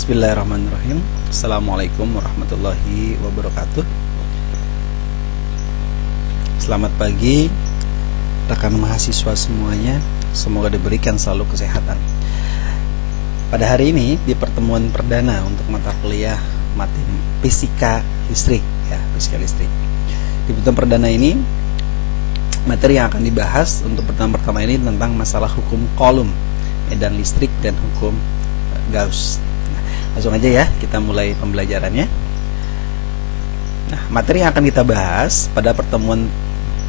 Bismillahirrahmanirrahim. Assalamualaikum warahmatullahi wabarakatuh. Selamat pagi rekan mahasiswa semuanya. Semoga diberikan selalu kesehatan. Pada hari ini di pertemuan perdana untuk mata kuliah fisika listrik ya, fisika listrik. Di pertemuan perdana ini materi yang akan dibahas untuk pertemuan pertama ini tentang masalah hukum Coulomb, medan listrik dan hukum Gauss. Langsung aja ya, kita mulai pembelajarannya. Nah, materi yang akan kita bahas pada pertemuan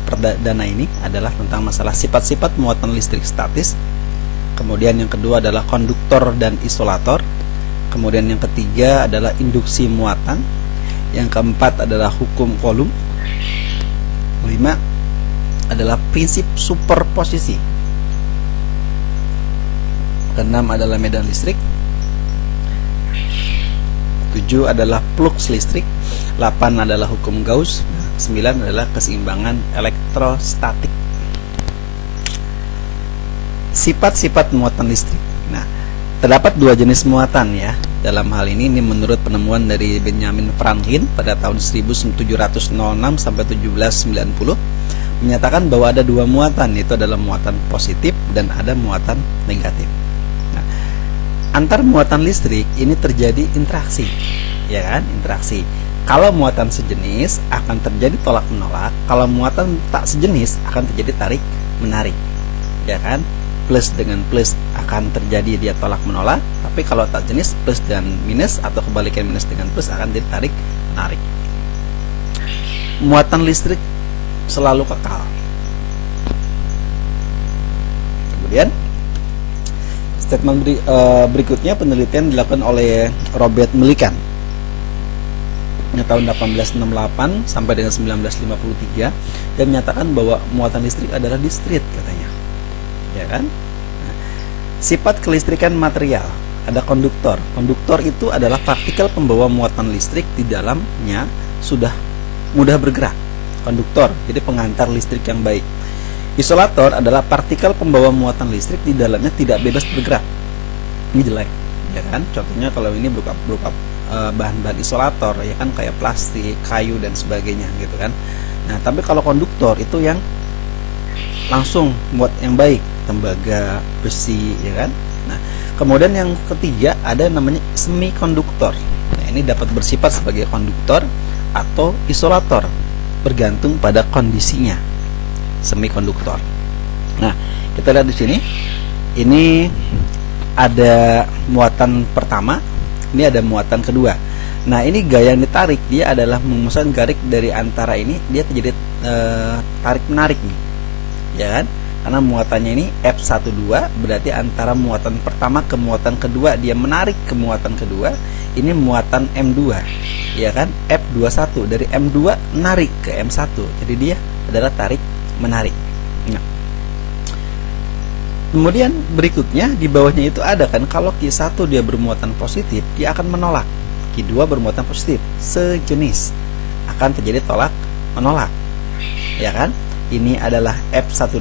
perdana ini adalah tentang masalah sifat-sifat muatan listrik statis. Kemudian yang kedua adalah konduktor dan isolator. Kemudian yang ketiga adalah induksi muatan. Yang keempat adalah hukum Coulomb. 5 adalah prinsip superposisi. Keenam adalah medan listrik. 7 adalah flux listrik. 8 adalah hukum Gauss. 9 adalah keseimbangan elektrostatik. Sifat-sifat muatan listrik. Nah, terdapat dua jenis muatan ya. Dalam hal ini menurut penemuan dari Benjamin Franklin pada tahun 1706 sampai 1790 menyatakan bahwa ada dua muatan, yaitu adalah muatan positif dan ada muatan negatif. Nah, antar muatan listrik ini terjadi interaksi, ya kan? Interaksi. Kalau muatan sejenis akan terjadi tolak menolak, kalau muatan tak sejenis akan terjadi tarik menarik, ya kan? Plus dengan plus akan terjadi dia tolak menolak, tapi kalau tak jenis plus dan minus atau kebalikan minus dengan plus akan jadi tarik menarik. Muatan listrik selalu kekal. Kemudian statement berikutnya penelitian dilakukan oleh Robert Millikan tahun 1868 sampai dengan 1953 dan menyatakan bahwa muatan listrik adalah discrete katanya, ya kan? Nah, sifat kelistrikan material, ada konduktor. Konduktor itu adalah partikel pembawa muatan listrik, di dalamnya sudah mudah bergerak. Konduktor, jadi pengantar listrik yang baik. Isolator adalah partikel pembawa muatan listrik, di dalamnya tidak bebas bergerak. Ini jelek, ya kan? Contohnya kalau ini berupa bahan-bahan isolator, ya kan, kayak plastik, kayu dan sebagainya, gitu kan. Nah, tapi kalau konduktor itu yang langsung buat yang baik, tembaga, besi, ya kan. Nah, kemudian yang ketiga ada namanya semikonduktor. Nah, ini dapat bersifat sebagai konduktor atau isolator, bergantung pada kondisinya. Semikonduktor. Nah, kita lihat di sini. Ini ada muatan pertama, ini ada muatan kedua. Nah, ini gaya yang ditarik dia adalah memusatkan garis dari antara ini, dia terjadi tarik menarik nih, ya kan? Karena muatannya ini F12, berarti antara muatan pertama ke muatan kedua dia menarik ke muatan kedua. Ini muatan M2, ya kan? F21 dari M2 menarik ke M1, jadi dia adalah tarik menarik. Nah, kemudian berikutnya di bawahnya itu ada kan, kalau Q1 dia bermuatan positif, dia akan menolak. Q2 bermuatan positif, sejenis, akan terjadi tolak menolak, ya kan? Ini adalah F12,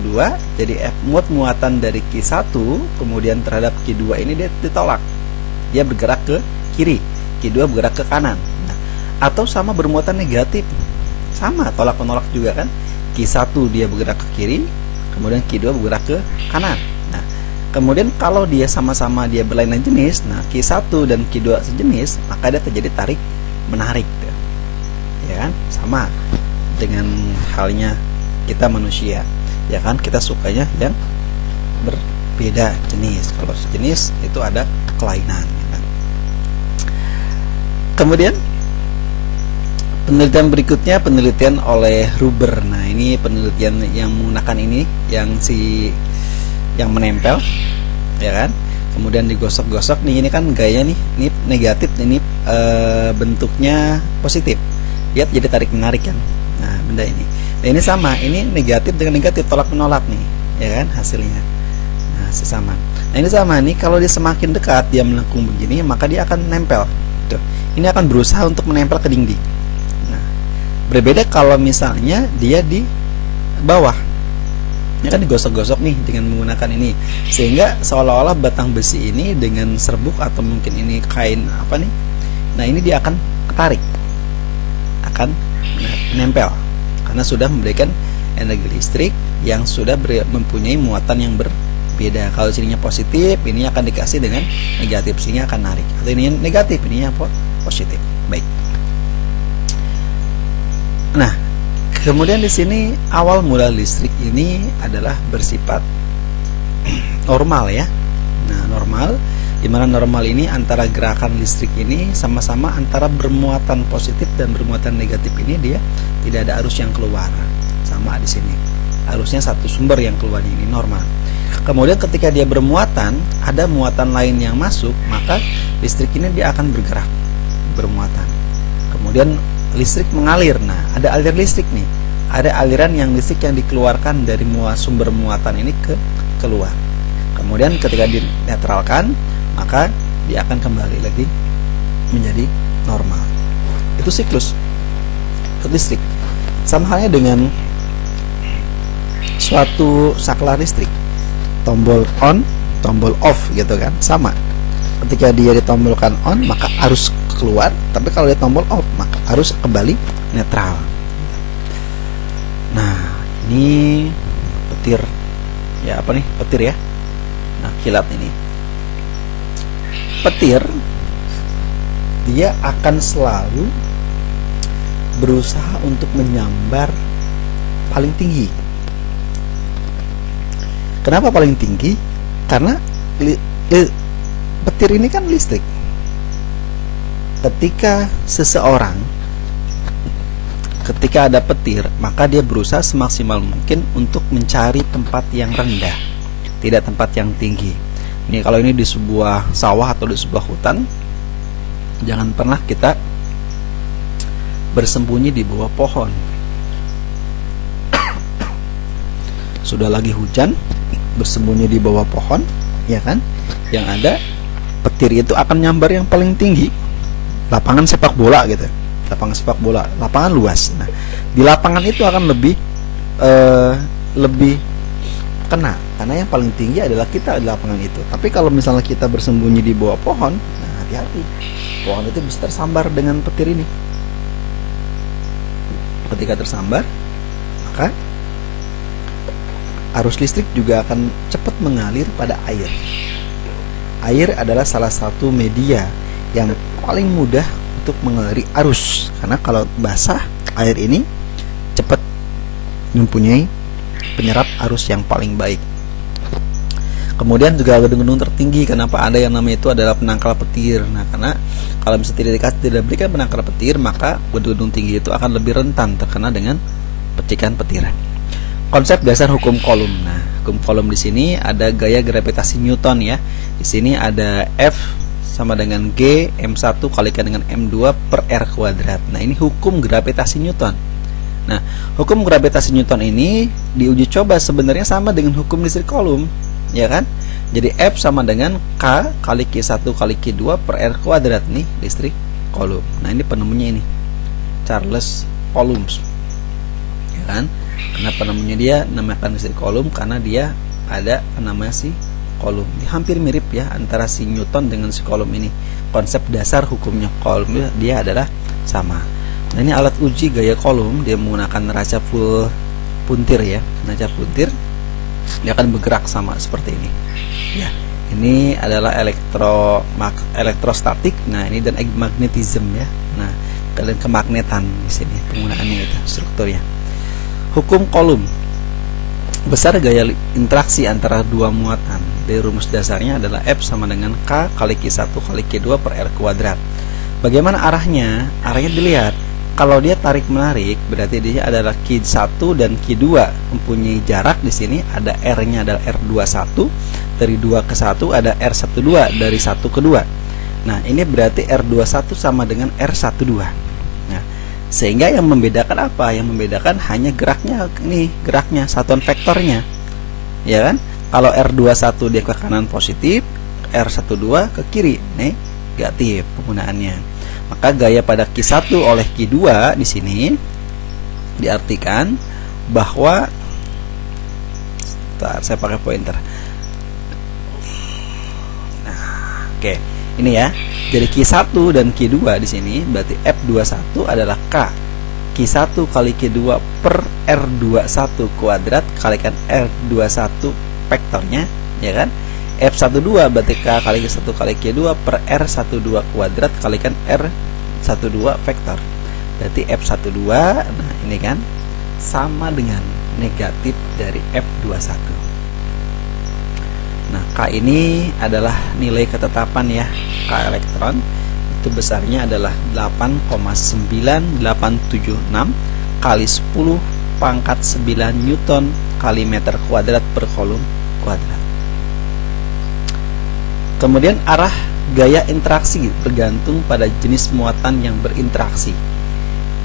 jadi muatan dari Q1 kemudian terhadap Q2 ini dia ditolak, dia bergerak ke kiri, Q2 bergerak ke kanan. Nah, atau sama bermuatan negatif, sama tolak menolak juga kan? Q1 dia bergerak ke kiri, kemudian Q2 bergerak ke kanan. Nah, kemudian kalau dia sama-sama dia berlainan jenis, nah Q1 dan Q2 sejenis, maka dia terjadi tarik menarik, ya kan? Sama dengan halnya kita manusia, ya kan? Kita sukanya yang berbeda jenis. Kalau sejenis itu ada kelainan, ya kan? Kemudian penelitian berikutnya penelitian oleh Ruber. Nah, ini penelitian yang menggunakan ini yang menempel, ya kan? Kemudian digosok-gosok nih, ini kan gaya nih, ini negatif, ini bentuknya positif. Lihat jadi tarik menarik kan. Nah, benda ini. Nah, ini sama, ini negatif dengan negatif, tolak menolak nih, ya kan hasilnya. Nah, sesama. Nah, ini sama nih, kalau dia semakin dekat dia melengkung begini, maka dia akan nempel. Tuh. Ini akan berusaha untuk menempel ke dinding. Berbeda kalau misalnya dia di bawah, Ini kan digosok-gosok nih dengan menggunakan ini, sehingga seolah-olah batang besi ini dengan serbuk atau mungkin ini kain apa nih, nah ini dia akan ketarik, akan menempel karena sudah memberikan energi listrik yang sudah mempunyai muatan yang berbeda. Kalau sininya positif, ini akan dikasih dengan negatif, sini akan narik, atau ini negatif, ini positif. Baik. Nah, kemudian di sini awal mula listrik ini adalah bersifat normal ya. Nah, normal, di mana normal ini antara gerakan listrik ini sama-sama antara bermuatan positif dan bermuatan negatif ini dia tidak ada arus yang keluar. Sama di sini. Arusnya satu sumber yang keluar, ini normal. Kemudian ketika dia bermuatan, ada muatan lain yang masuk, maka listrik ini dia akan bergerak, bermuatan. Kemudian listrik mengalir. Nah, ada aliran listrik nih. Ada aliran yang listrik yang dikeluarkan dari sumber muatan ini keluar. Kemudian ketika dinetralkan, maka dia akan kembali lagi menjadi normal. Itu siklus listrik. Sama halnya dengan suatu saklar listrik, tombol on, tombol off gitu kan, sama. Ketika dia ditombolkan on, maka arus keluar, tapi kalau dia tombol off, maka arus kembali netral. Nah, ini petir ya, apa nih, petir ya. Nah, kilat ini petir, dia akan selalu berusaha untuk menyambar paling tinggi. Kenapa paling tinggi? Karena petir ini kan listrik. Ketika ada petir, maka dia berusaha semaksimal mungkin untuk mencari tempat yang rendah, tidak tempat yang tinggi. Ini kalau ini di sebuah sawah atau di sebuah hutan, jangan pernah kita bersembunyi di bawah pohon. Sudah lagi hujan, bersembunyi di bawah pohon, ya kan? Yang ada petir itu akan nyambar yang paling tinggi. Lapangan sepak bola gitu. Lapangan sepak bola, lapangan luas. Nah, di lapangan itu akan lebih kena, karena yang paling tinggi adalah kita di lapangan itu. Tapi kalau misalnya kita bersembunyi di bawah pohon, nah hati-hati. Pohon itu bisa tersambar dengan petir ini. Ketika tersambar, maka arus listrik juga akan cepat mengalir pada air. Air adalah salah satu media yang paling mudah untuk mengaliri arus, karena kalau basah, air ini cepat mempunyai penyerap arus yang paling baik. Kemudian juga gedung-gedung tertinggi, kenapa ada yang namanya itu adalah penangkal petir. Nah, karena kalau misalnya tidak berikan penangkal petir, maka gedung-gedung tinggi itu akan lebih rentan terkena dengan percikan petir. Konsep dasar hukum Coulomb. Nah, hukum Coulomb di sini ada gaya gravitasi Newton ya. Di sini ada F sama dengan G M1 kalikan dengan M2 per R kuadrat. Nah, ini hukum gravitasi Newton. Nah, hukum gravitasi Newton ini diuji coba sebenarnya sama dengan hukum listrik Coulomb, ya kan? Jadi F sama dengan K kali Q1 kali Q2 per R kuadrat nih listrik Coulomb. Nah, ini penemunya ini Charles Coulomb, ya kan? Karena penemunya dia namakan listrik Coulomb karena dia ada namanya si Coulomb. Hampir mirip ya antara si Newton dengan si Coulomb ini. Konsep dasar hukumnya Coulomb dia adalah sama. Nah, ini alat uji gaya Coulomb, dia menggunakan neraca full puntir ya. Neraca puntir dia akan bergerak sama seperti ini. Ya, ini adalah elektrostatik. Nah, ini dan magnetism ya. Nah, kalian kemagnetan di sini penggunaannya itu strukturnya. Hukum Coulomb. Besar gaya interaksi antara dua muatan. Dari rumus dasarnya adalah F sama dengan K kali Q1 kali Q2 per R kuadrat. Bagaimana arahnya? Arahnya dilihat. Kalau dia tarik-menarik, berarti dia adalah Q1 dan Q2 mempunyai jarak di sini ada R-nya adalah R21, dari 2 ke 1 ada R12 dari 1 ke 2. Nah, ini berarti R21 sama dengan R12. Nah, sehingga yang membedakan apa? Yang membedakan hanya geraknya, ini geraknya, satuan vektornya. Ya kan? Kalau R21 dia ke kanan positif, R12 ke kiri negatif penggunaannya. Maka gaya pada Q1 oleh Q2 di sini diartikan bahwa Bentar, saya pakai pointer. Nah, oke. Ini ya. Jadi Q1 dan Q2 di sini berarti F21 adalah K Q1 kali Q2 per R21 kuadrat kalikan R21 vektornya, ya kan? F12 berarti K kali Q1 kali Q2 per R12 kuadrat kalikan R12 vektor. Berarti F12, nah ini kan sama dengan negatif dari F21. Nah, K ini adalah nilai ketetapan ya, K elektron itu besarnya adalah 8,9876 kali 10 pangkat 9 Newton kali meter kuadrat per kolom kuadrat. Kemudian arah gaya interaksi bergantung pada jenis muatan yang berinteraksi.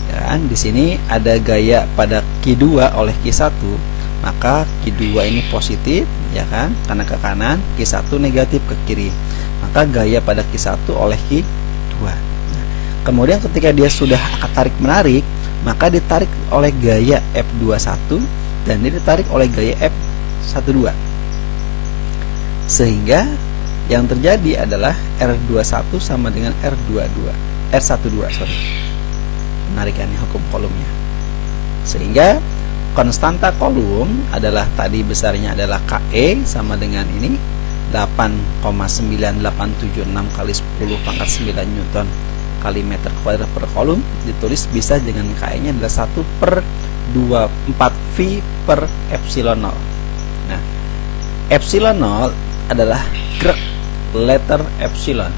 Dan di sini ada gaya pada Q2 oleh Q1, maka Q2 ini positif, ya kan, karena ke kanan, Q1 negatif ke kiri, maka gaya pada Q1 oleh Q2. Nah, kemudian ketika dia sudah akan tarik menarik, maka ditarik oleh gaya F21 dan dia ditarik oleh gaya F12, sehingga yang terjadi adalah R21 sama dengan R12, penarikannya, hukum kolomnya, sehingga konstanta kolom adalah tadi besarnya adalah KE sama dengan ini 8,9876 kali 10 pangkat 9 Newton kali meter kuadrat per kolom, ditulis bisa dengan KE nya adalah 1/24 V per epsilon 0. Nah, epsilon 0 adalah grek letter epsilon,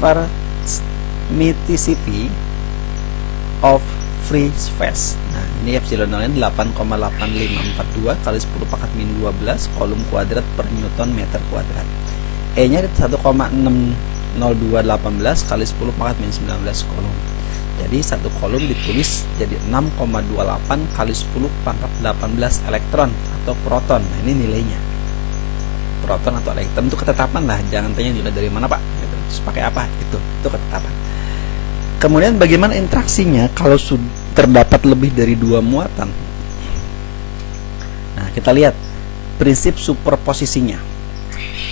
permittivity of free space. Nah, ini epsilon 0 nya 8,8542 kali 10 pangkat min 12 kolom kuadrat per Newton meter kuadrat. E nya 1,60218 kali 10 pangkat min 19 kolom. Jadi satu kolom ditulis jadi 6,28 kali 10 pangkat 18 elektron atau proton. Nah, ini nilainya. Proton atau elektron itu ketetapan lah, jangan tanya nilai dari mana Pak, gitu. Terus pakai apa? Itu ketetapan. Kemudian bagaimana interaksinya kalau sudah terdapat lebih dari dua muatan? Nah, kita lihat prinsip superposisinya.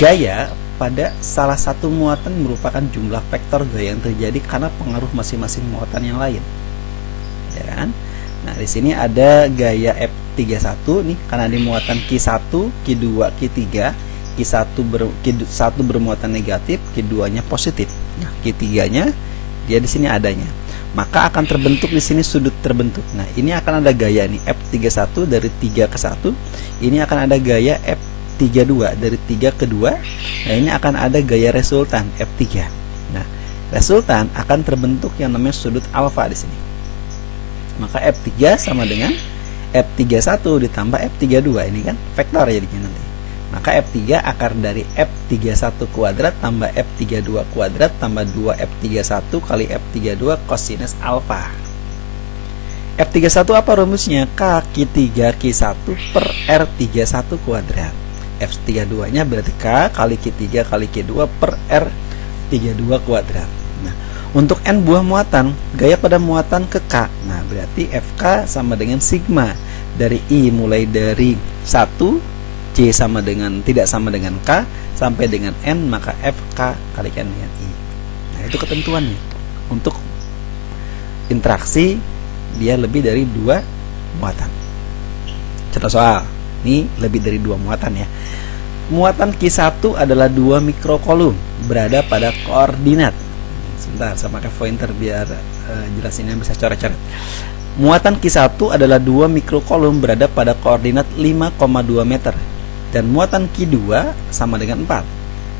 Gaya pada salah satu muatan merupakan jumlah vektor gaya yang terjadi karena pengaruh masing-masing muatan yang lain, ya kan? Nah, di sini ada gaya F31 nih, karena di muatan Q1, Q2, Q3. Q1 bermuatan negatif, Q2-nya positif. Nah, Q3-nya dia di sini adanya, maka akan terbentuk di sini sudut terbentuk. Nah, ini akan ada gaya nih F31 dari 3 ke 1. Ini akan ada gaya F32 dari 3 ke 2. Nah, ini akan ada gaya resultan F3. Nah, resultan akan terbentuk yang namanya sudut alfa di sini. Maka F3 sama dengan F31 ditambah F32, ini kan vektor jadinya nanti. Maka F3 akar dari F31 kuadrat tambah F32 kuadrat tambah 2 F31 kali F32 kosinus alfa. F31 apa rumusnya? K Q3 Q1 per R31 kuadrat. F32 nya berarti K kali Q3 kali Q2 per R32 kuadrat. Nah, untuk N buah muatan, gaya pada muatan ke K, nah berarti FK sama dengan sigma dari I mulai dari 1 C sama dengan tidak sama dengan K sampai dengan N, maka FK kalikan dengan I. Nah, itu ketentuannya. Untuk interaksi dia lebih dari 2 muatan. Contoh soal, ini lebih dari 2 muatan ya. Muatan Q1 adalah 2 mikrokolom berada pada koordinat. Sebentar, saya pakai pointer biar jelasinnya bisa coret-coret. Muatan Q1 adalah 2 mikrokolom berada pada koordinat 5,2 meter. Dan muatan Q2 sama dengan 4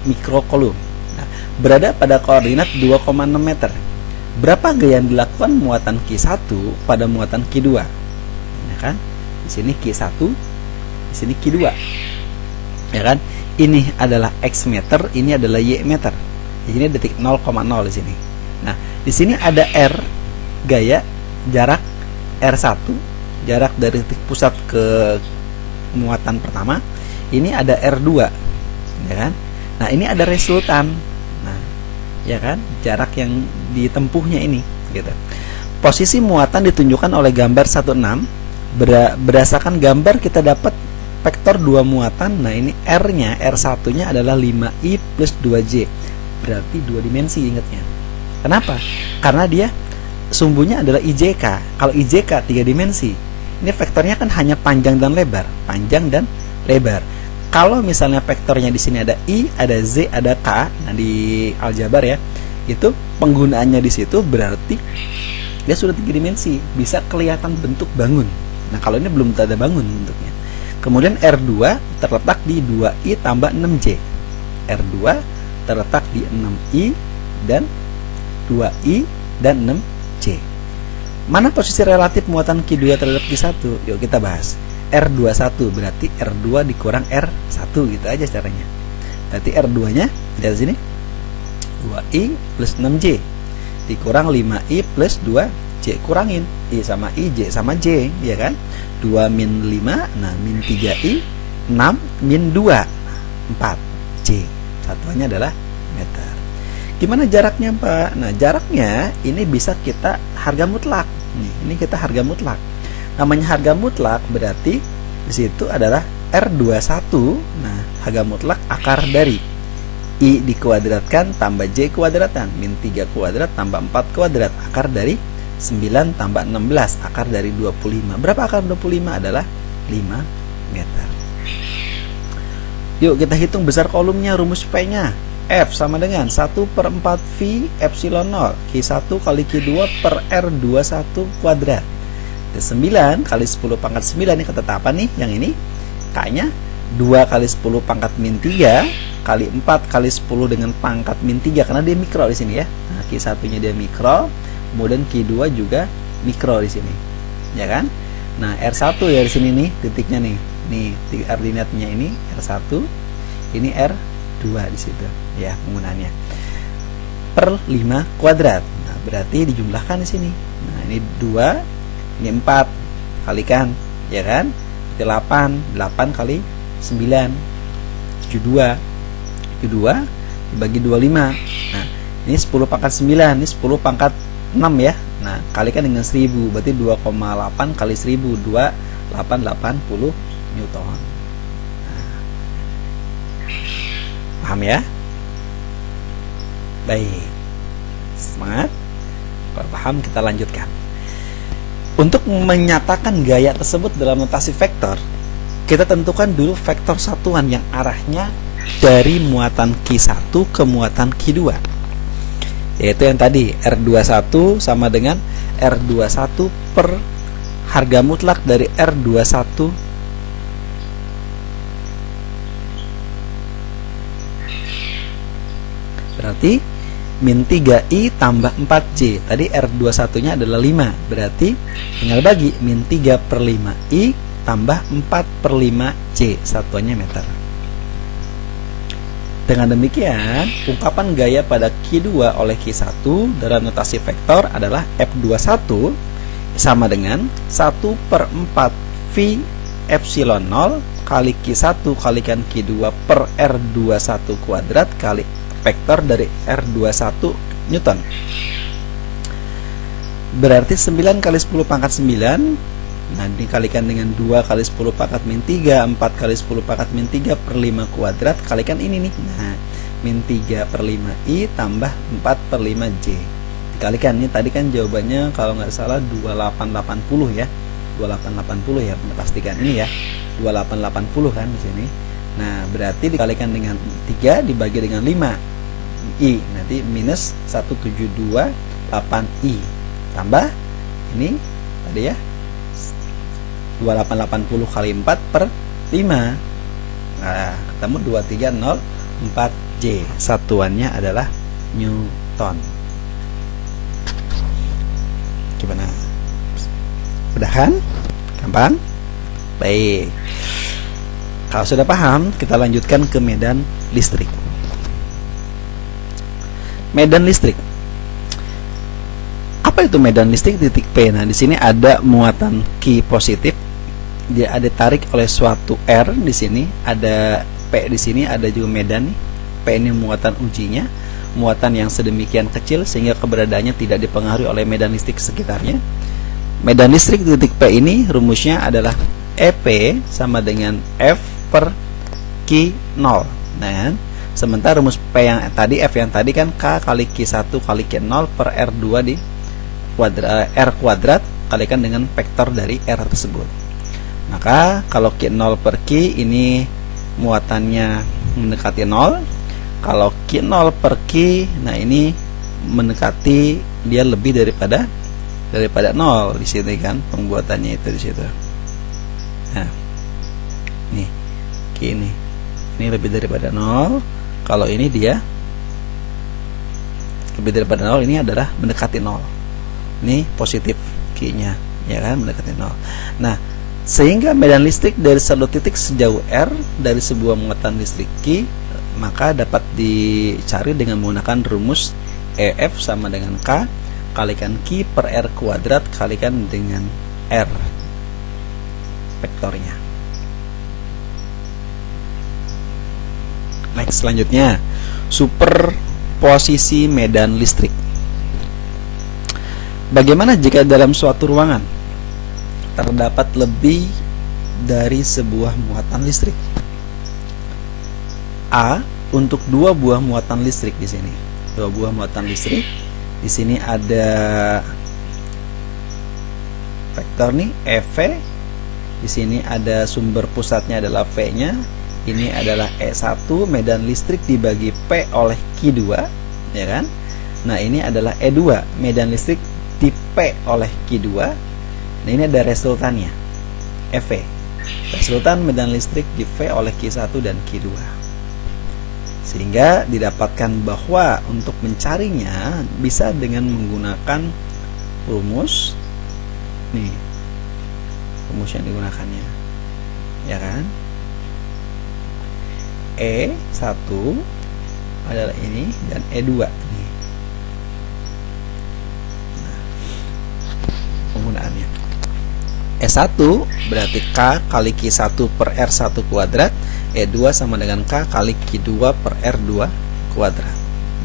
mikrokolom. Nah, berada pada koordinat 2,6 meter. Berapa gaya yang dilakukan muatan Q1 pada muatan Q2? Ya kan? Di sini Q1, di sini Q2. Ya kan? Ini adalah X meter, ini adalah Y meter. Di sini detik 0,0 di sini. Nah, di sini ada R gaya jarak R1, jarak dari titik pusat ke muatan pertama. Ini ada R2, ya kan? Nah, ini ada resultan. Nah, ya kan? Jarak yang ditempuhnya ini, gitu. Posisi muatan ditunjukkan oleh gambar 16. Berdasarkan gambar kita dapat vektor 2 muatan. Nah, ini R-nya, R1-nya adalah 5I plus 2J. Berarti 2 dimensi, ingatnya. Kenapa? Karena dia sumbunya adalah IJK. Kalau IJK 3 dimensi, ini vektornya kan hanya panjang dan lebar. Panjang dan lebar. Kalau misalnya vektornya di sini ada I, ada Z, ada K, nah di aljabar ya, itu penggunaannya di situ berarti dia sudah 3 dimensi, bisa kelihatan bentuk bangun. Nah, kalau ini belum ada bangun bentuknya. Kemudian R2 terletak di 2I tambah 6J. R2 terletak di 6I dan 2I dan 6J. Mana posisi relatif muatan Q2 terhadap Q1? Yuk kita bahas. R21 berarti R2 dikurang R1, gitu aja caranya. Berarti R2-nya lihat sini 2I plus 6J dikurang 5I plus 2J, kurangin I sama I, J sama J, ya kan? 2 min 5, nah min 3I, 6 min 2, nah, 4J. Satuannya adalah meter. Gimana jaraknya, Pak? Nah, jaraknya ini bisa kita harga mutlak. Nih, ini kita harga mutlak. Namanya harga mutlak berarti di situ adalah R21. Nah, harga mutlak akar dari I dikuadratkan tambah J kuadratan, min 3 kuadrat tambah 4 kuadrat, akar dari 9 tambah 16, akar dari 25. Berapa akar 25? Adalah 5 meter. Yuk kita hitung besar kolomnya, rumus P-nya. F sama dengan 1/4 V epsilon 0 Q1 kali Q2 per R21 kuadrat. 9 kali 10 pangkat 9, ini ketetapan nih, yang ini K-nya 2 kali 10 pangkat min 3 kali 4 kali 10 dengan pangkat min 3, karena dia mikro di sini ya. Nah, Q1-nya dia mikro, kemudian Q2 juga mikro di sini. Ya kan? Nah, R1 ya di sini nih titiknya nih. Nih, titik ordinatnya ini R1, ini R2 di situ ya penggunaannya. Per 5 kuadrat. Nah, berarti dijumlahkan di sini. Nah, ini 2, ini 4, kalikan, ya kan? 8 kali 9, 72 dibagi 25. Nah, ini 10 pangkat 9, ini 10 pangkat 6 ya. Nah, kalikan dengan 1000, berarti 2,8 kali 1000, 2880 Newton. Nah, paham ya? Baik, semangat. Kalau paham kita lanjutkan. Untuk menyatakan gaya tersebut dalam notasi vektor, kita tentukan dulu vektor satuan yang arahnya dari muatan Q1 ke muatan Q2, yaitu yang tadi R21 sama dengan R21 per harga mutlak dari R21 berarti min 3I tambah 4J. Tadi R21 nya adalah 5, berarti tinggal bagi min 3 per 5I tambah 4 per 5J, satuannya meter. Dengan demikian, ungkapan gaya pada Q2 oleh Q1 dalam notasi vektor adalah F21 sama dengan 1/4 V epsilon 0 kali Q1 kalikan Q2 per R21 kuadrat kali vektor dari R21 Newton. Berarti 9 kali 10 pangkat 9, nah dikalikan dengan 2 kali 10 pangkat min 3, 4 kali 10 pangkat min 3 per 5 kuadrat, kalikan ini nih. Nah, min 3 per 5I tambah 4 per 5J. Dikalikan, ini tadi kan jawabannya kalau nggak salah 2880 ya. 2880 ya, pastikan ini ya. 2880 kan di sini. Nah, berarti dikalikan dengan 3 dibagi dengan 5I, nanti minus 1728I tambah ini tadi ya 2880 kali 4 per 5. Nah, ketemu 2304J. Satuannya adalah Newton. Gimana? Udah kan? Gampang? Baik. Kalau sudah paham, kita lanjutkan ke medan listrik. Medan listrik. Apa itu medan listrik titik P? Nah, di sini ada muatan Q positif. Dia ada tarik oleh suatu R di sini, ada P di sini, ada juga medan nih. P ini muatan ujinya, muatan yang sedemikian kecil sehingga keberadaannya tidak dipengaruhi oleh medan listrik sekitarnya. Medan listrik titik P ini rumusnya adalah EP sama dengan F per Q 0. Nah, sementara rumus P yang tadi, F yang tadi kan K kali Q1 kali Q0 per R2 di R kuadrat kalikan dengan vektor dari R tersebut. Maka kalau Q0 per Q ini muatannya mendekati 0. Kalau Q0 per Q, nah ini mendekati, dia lebih daripada 0 di sini kan pembuatannya itu di situ. Nah, nih Q ini lebih daripada 0. Kalau ini dia lebih daripada 0, ini adalah mendekati 0. Ini positif Q-nya, ya kan, mendekati 0. Nah, sehingga medan listrik dari satu titik sejauh R dari sebuah muatan listrik Q maka dapat dicari dengan menggunakan rumus EF sama dengan K kalikan Q per R kuadrat kalikan dengan R vektornya. Next, selanjutnya superposisi medan listrik. Bagaimana jika dalam suatu ruangan terdapat lebih dari sebuah muatan listrik? A untuk dua buah muatan listrik di sini. Dua buah muatan listrik. Di sini ada vektor nih EV. Di sini ada sumber pusatnya adalah V-nya. Ini adalah E1, medan listrik dibagi P oleh Q2, ya kan? Nah, ini adalah E2, medan listrik di P oleh Q2. Nah, ini ada resultannya, EV. Resultan medan listrik di V oleh Q1 dan Q2. Sehingga didapatkan bahwa untuk mencarinya bisa dengan menggunakan rumus nih. Rumus yang digunakannya, ya kan? E1 adalah ini dan E2 nih. Nah, penggunaannya E1 berarti K kali Q1 per R1 kuadrat, E2 sama dengan K kali Q2 per R2 kuadrat.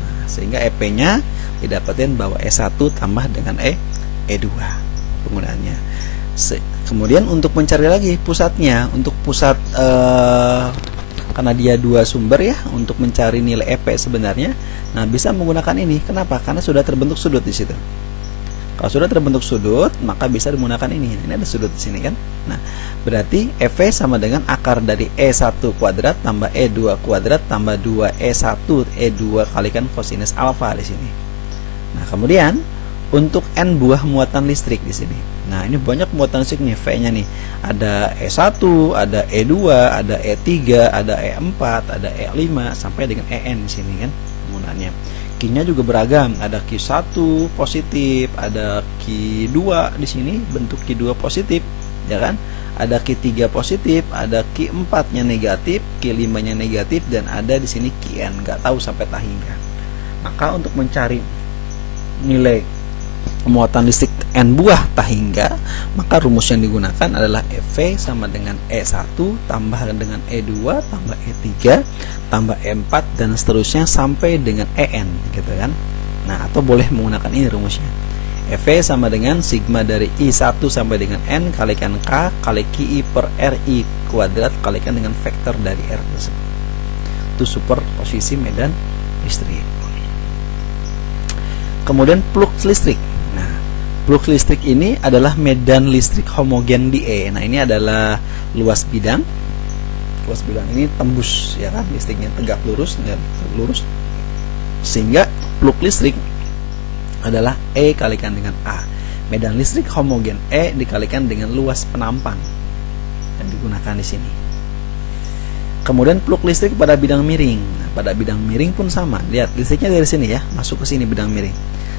Nah, sehingga EP nya didapatkan bahwa E1 tambah dengan E2 penggunaannya. Kemudian untuk mencari lagi pusatnya, untuk pusat karena dia dua sumber ya, untuk mencari nilai EP sebenarnya, nah bisa menggunakan ini. Kenapa? Karena sudah terbentuk sudut di situ. Kalau sudah terbentuk sudut, maka bisa digunakan ini. Ini ada sudut di sini kan. Nah, berarti EV sama dengan akar dari E1 kuadrat tambah E2 kuadrat tambah 2E1 E2 kalikan kosinus alfa di sini. Nah, kemudian untuk N buah muatan listrik di sini. Nah, ini banyak muatan listrik nih, V-nya nih. Ada E1, ada E2, ada E3, ada E4, ada E5 sampai dengan EN di sini kan penggunaannya. Q-nya juga beragam, ada Q1 positif, ada Q2 di sini bentuk Q2 positif, ya kan? Ada Q3 positif, ada Q4-nya negatif, Q5-nya negatif, dan ada di sini Qn, nggak tahu sampai tak hingga. Maka untuk mencari nilai muatan listrik N buah tak hingga, maka rumus yang digunakan adalah EV sama dengan E1 tambah dengan E2 tambah E3 tambah E4 dan seterusnya sampai dengan EN gitu kan. Nah, atau boleh menggunakan ini rumusnya. EV sama dengan sigma dari I1 sampai dengan N kalikan K kali QI per RI kuadrat kalikan dengan vektor dari R tersebut. Itu superposisi medan listrik. Kemudian flux listrik. Nah, flux listrik ini adalah medan listrik homogen di E. Nah, ini adalah luas bidang. Luas bidang ini tembus, ya kan, listriknya tegak lurus, sehingga flux listrik adalah E kalikan dengan A. Medan listrik homogen E dikalikan dengan luas penampang yang digunakan di sini. Kemudian flux listrik pada bidang miring. Nah, pada bidang miring pun sama. Lihat, listriknya dari sini ya, masuk ke sini bidang miring.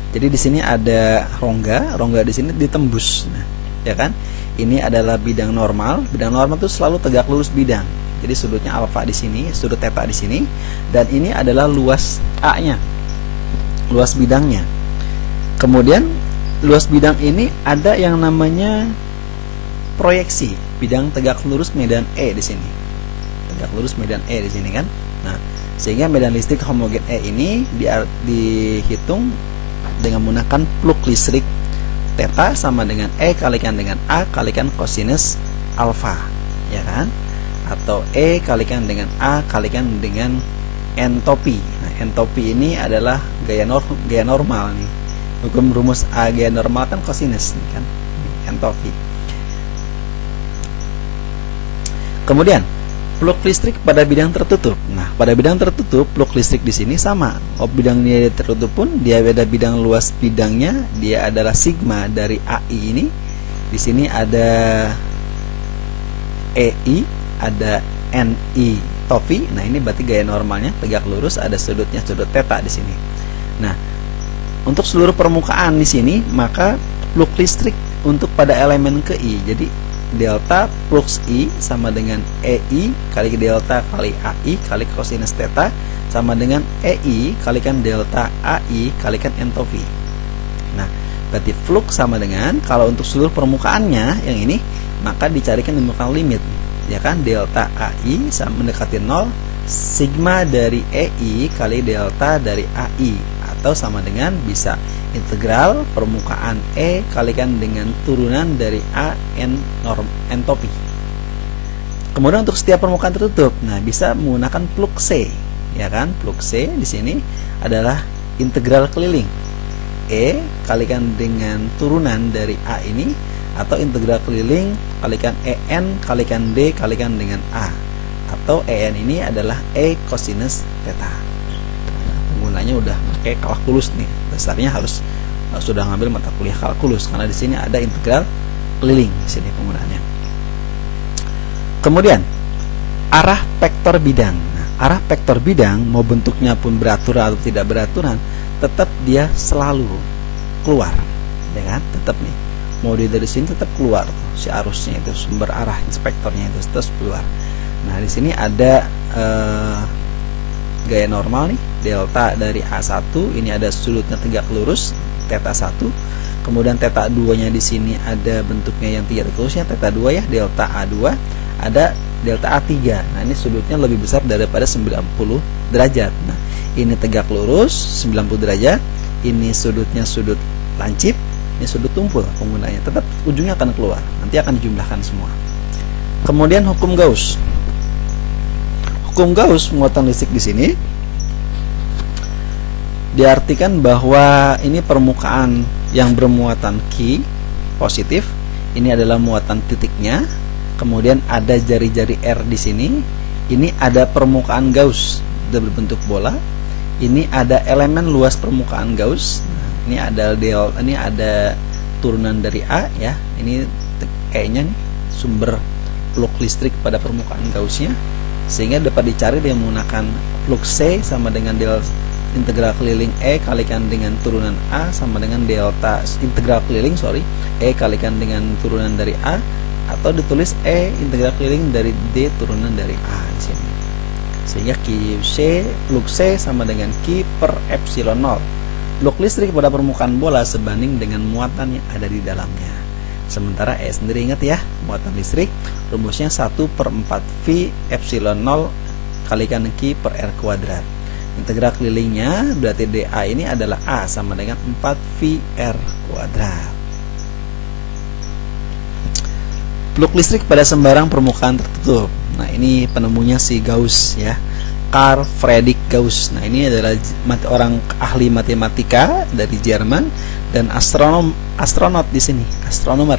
Jadi di sini ada rongga di sini ditembus. Nah, ya kan? Ini adalah bidang normal. Bidang normal itu selalu tegak lurus bidang. Jadi sudutnya alfa di sini, sudut theta di sini, dan ini adalah luas A-nya. Luas bidangnya. Kemudian luas bidang ini ada yang namanya proyeksi, bidang tegak lurus medan E di sini. Tegak lurus medan E di sini kan? Nah, sehingga medan listrik homogen E ini dihitung dengan menggunakan flux listrik theta sama dengan E kalikan dengan A kalikan kosinus alfa, ya kan? Atau E kalikan dengan A kalikan dengan entopi. Nah, entopi ini adalah gaya normal nih. Hukum rumus A gaya normal kan kosinus nih kan. Entopi. Kemudian plug listrik pada bidang tertutup. Nah, pada bidang tertutup plug listrik di sini sama. Bidang dia tertutup pun dia beda bidang luas bidangnya, dia adalah sigma dari AI ini. Di sini ada EI, ada NI topi. Nah, ini berarti gaya normalnya tegak lurus, ada sudutnya sudut theta di sini. Nah, untuk seluruh permukaan di sini maka plug listrik untuk pada elemen ke I. Jadi delta plus I sama dengan EI kali delta kali AI kali kosinus theta sama dengan EI kalikan delta AI kalikan entopi. Nah, berarti flux sama dengan, kalau untuk seluruh permukaannya yang ini, maka dicarikan menemukan limit, ya kan? Delta AI sama mendekati 0 sigma dari EI kali delta dari AI, atau sama dengan bisa integral permukaan E kalikan dengan turunan dari A entopi. Kemudian untuk setiap permukaan tertutup, nah bisa menggunakan plug C, ya kan? Plug C di sini adalah integral keliling E kalikan dengan turunan dari A ini, atau integral keliling kalikan EN kalikan D kalikan dengan A, atau EN ini adalah E kosinus theta. Penggunanya udah pakai kalkulus nih, dasarnya harus sudah ngambil mata kuliah kalkulus karena di sini ada integral keliling di sini penggunaannya. Kemudian arah vektor bidang. Nah, arah vektor bidang mau bentuknya pun beraturan atau tidak beraturan, tetap dia selalu keluar, ya kan? Tetap nih, mau dari sini tetap keluar tuh, si arusnya itu, sumber arah inspektornya itu terus keluar. Nah, di sini ada gaya normal nih, delta dari A1, ini ada sudutnya tegak lurus, theta 1. Kemudian theta 2-nya di sini ada bentuknya yang tegak lurusnya theta 2 ya, delta A2, ada delta A3. Nah, ini sudutnya lebih besar daripada 90 derajat. Nah, ini tegak lurus 90 derajat, ini sudutnya sudut lancip, ini sudut tumpul penggunanya, tetap ujungnya akan keluar, nanti akan dijumlahkan semua. Kemudian hukum Gauss. Hukum Gauss muatan listrik di sini diartikan bahwa ini permukaan yang bermuatan Q positif, ini adalah muatan titiknya, kemudian ada jari-jari R di sini, ini ada permukaan Gauss berbentuk bola, ini ada elemen luas permukaan Gauss. Nah, ini ada turunan dari A ya, ini E-nya nih, sumber plug listrik pada permukaan Gaussnya, sehingga dapat dicari dengan menggunakan plug C sama dengan integral keliling E kalikan dengan turunan A sama dengan delta integral keliling E kalikan dengan turunan dari A, atau ditulis E integral keliling dari D turunan dari A di sini. Sehingga QC plug C sama dengan Q per epsilon 0. Plug listrik pada permukaan bola sebanding dengan muatan yang ada di dalamnya. Sementara E sendiri, ingat ya, muatan listrik rumusnya 1/4 V epsilon 0 kalikan Q per R kuadrat. Integral kelilingnya berarti dA ini adalah A sama dengan 4 V R kuadrat. Plug listrik pada sembarang permukaan tertutup. Nah, ini penemunya si Gauss ya, Carl Friedrich Gauss. Nah, ini adalah orang ahli matematika dari Jerman dan astronot di sini, astronomer.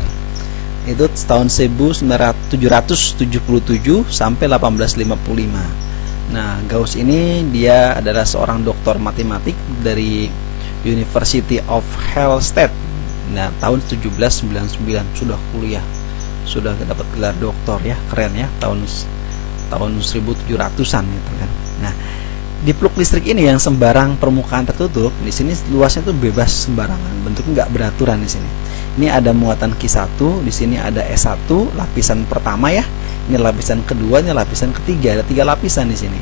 Itu tahun 1777 sampai 1855. Nah, Gauss ini dia adalah seorang doktor matematik dari University of Hallstatt. Nah, tahun 1799 sudah kuliah, sudah dapat gelar doktor ya, keren ya, tahun 1700-an gitu kan. Nah, di plug listrik ini yang sembarang permukaan tertutup, di sini luasnya tuh bebas sembarangan, bentuknya nggak beraturan di sini. Ini ada muatan Q1, di sini ada S1 lapisan pertama ya. Ini lapisan kedua, ini lapisan ketiga, ada 3 lapisan di sini.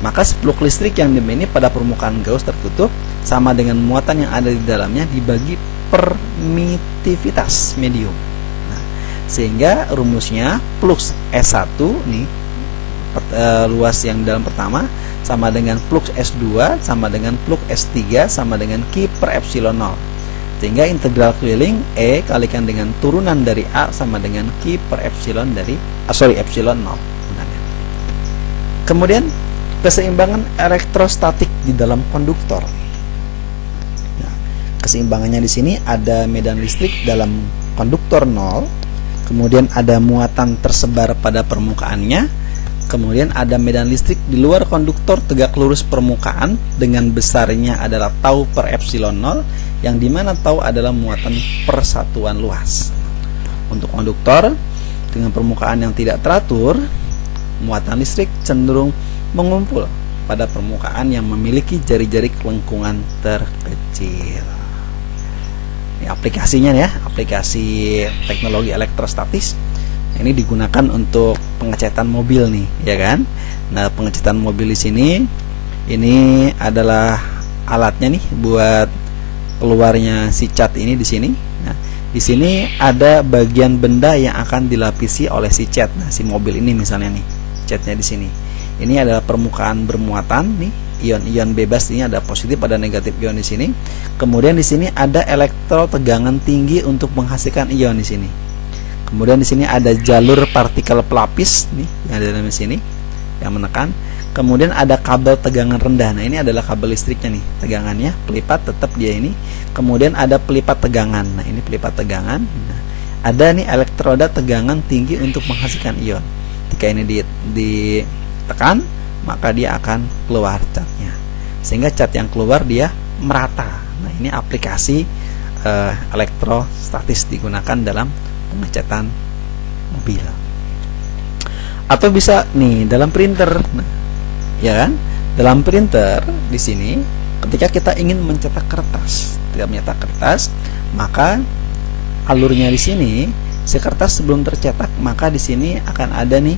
Maka plug listrik yang ini pada permukaan Gauss tertutup sama dengan muatan yang ada di dalamnya dibagi permitivitas medium. Nah, sehingga rumusnya plug S1 nih luas yang dalam pertama sama dengan plug S2 sama dengan plug S3 sama dengan Q per epsilon 0. Sehingga integral keliling E kalikan dengan turunan dari A sama dengan Q per epsilon dari epsilon 0. Kemudian keseimbangan elektrostatik di dalam konduktor. Nah, keseimbangannya di sini ada medan listrik dalam konduktor 0, kemudian ada muatan tersebar pada permukaannya, kemudian ada medan listrik di luar konduktor tegak lurus permukaan dengan besarnya adalah tau per epsilon 0, yang dimana tau adalah muatan persatuan luas. Untuk konduktor dengan permukaan yang tidak teratur, muatan listrik cenderung mengumpul pada permukaan yang memiliki jari-jari kelengkungan terkecil. Ini aplikasinya ya, aplikasi teknologi elektrostatis. Ini digunakan untuk pengecetan mobil nih, ya kan? Nah, pengecetan mobil di sini ini adalah alatnya nih buat keluarnya si cat ini di sini. Nah, di sini ada bagian benda yang akan dilapisi oleh si cat. Nah, si mobil ini misalnya nih, catnya di sini. Ini adalah permukaan bermuatan nih. Ion-ion bebas ini ada positif, ada negatif ion di sini. Kemudian di sini ada elektrotegangan tinggi untuk menghasilkan ion di sini. Kemudian di sini ada jalur partikel pelapis nih yang ada dalam sini yang menekan. Kemudian ada kabel tegangan rendah. Nah, ini adalah kabel listriknya nih. Tegangannya pelipat tetap dia ini. Kemudian ada pelipat tegangan. Nah, ini pelipat tegangan. Nah, ada nih elektroda tegangan tinggi untuk menghasilkan ion. Jika ini ditekan, maka dia akan keluar catnya, sehingga cat yang keluar dia merata. Nah, ini aplikasi elektrostatis digunakan dalam pengecatan mobil. Atau bisa nih dalam printer. Nah, ya kan? Dalam printer di sini ketika kita ingin mencetak kertas, maka alurnya di sini, si kertas sebelum tercetak, maka di sini akan ada nih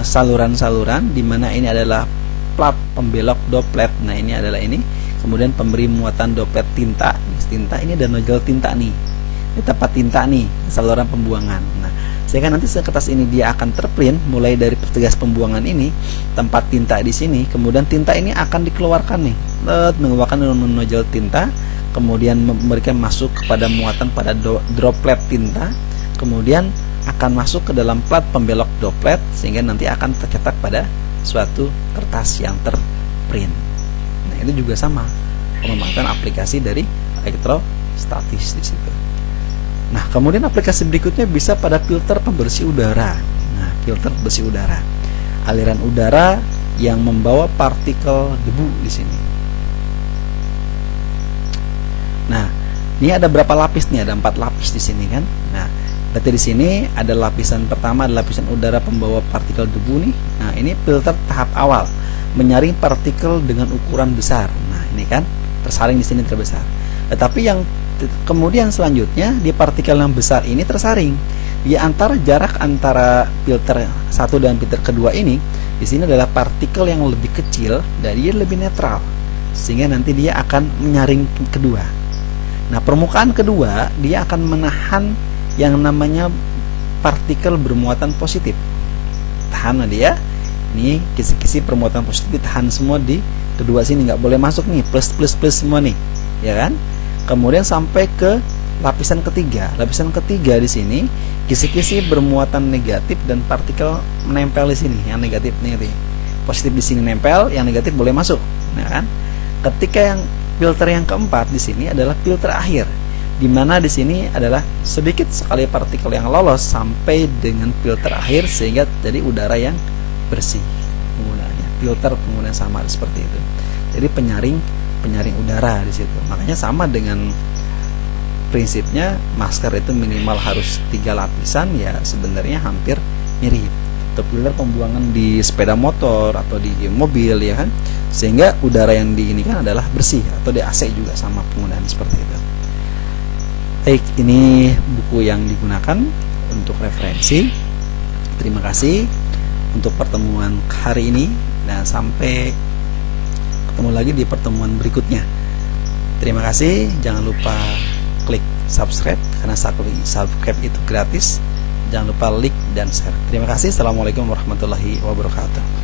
saluran-saluran di mana ini adalah plat pembelok doplet. Nah, ini adalah ini. Kemudian pemberi muatan doplet tinta. Tinta ini ada nozzle tinta nih. Ini tempat tinta nih, saluran pembuangan. Nah, sehingga nanti kertas ini dia akan terprint mulai dari petugas pembuangan ini, tempat tinta di sini. Kemudian tinta ini akan dikeluarkan nih, mengeluarkan nozzle tinta. Kemudian memberikan masuk kepada muatan pada droplet tinta. Kemudian akan masuk ke dalam plat pembelok doplet, sehingga nanti akan tercetak pada suatu kertas yang terprint. Nah, itu juga sama pemanfaatan aplikasi dari elektrostatis di situ. Nah, kemudian aplikasi berikutnya bisa pada filter pembersih udara. Nah, filter pembersih udara, aliran udara yang membawa partikel debu di sini. Nah, ini ada berapa lapis nih? Ada 4 lapis di sini kan? Nah, berarti di sini ada lapisan pertama, ada lapisan udara pembawa partikel debu nih. Nah, ini filter tahap awal, menyaring partikel dengan ukuran besar. Nah, ini kan tersaring di sini terbesar. Tetapi yang kemudian selanjutnya di partikel yang besar ini tersaring di antara jarak antara filter 1 dan filter kedua ini. Di sini adalah partikel yang lebih kecil dan dia lebih netral, sehingga nanti dia akan menyaring kedua. Nah, permukaan kedua dia akan menahan yang namanya partikel bermuatan positif. Tahan dia. Ini kisi-kisi permuatan positif ditahan semua di kedua sini, nggak boleh masuk nih, plus semua nih, ya kan? Kemudian sampai ke lapisan ketiga. Lapisan ketiga di sini kisi-kisi bermuatan negatif dan partikel menempel di sini. Yang negatif nih, positif di sini nempel, yang negatif boleh masuk, ya kan? Ketika yang filter yang keempat di sini adalah filter akhir, di mana di sini adalah sedikit sekali partikel yang lolos sampai dengan filter akhir, sehingga jadi udara yang bersih penggunaannya. Filter penggunaan sama seperti itu. Jadi penyaring udara di situ. Makanya sama dengan prinsipnya masker itu minimal harus 3 lapisan, ya sebenarnya hampir mirip. Untuk filter pembuangan di sepeda motor atau di mobil, ya kan, sehingga udara yang diinikan adalah bersih, atau di AC juga sama penggunaan seperti itu. Baik, ini buku yang digunakan untuk referensi. Terima kasih untuk pertemuan hari ini, dan sampai ketemu lagi di pertemuan berikutnya. Terima kasih. Jangan lupa klik subscribe, karena subscribe itu gratis. Jangan lupa like dan share. Terima kasih. Assalamualaikum warahmatullahi wabarakatuh.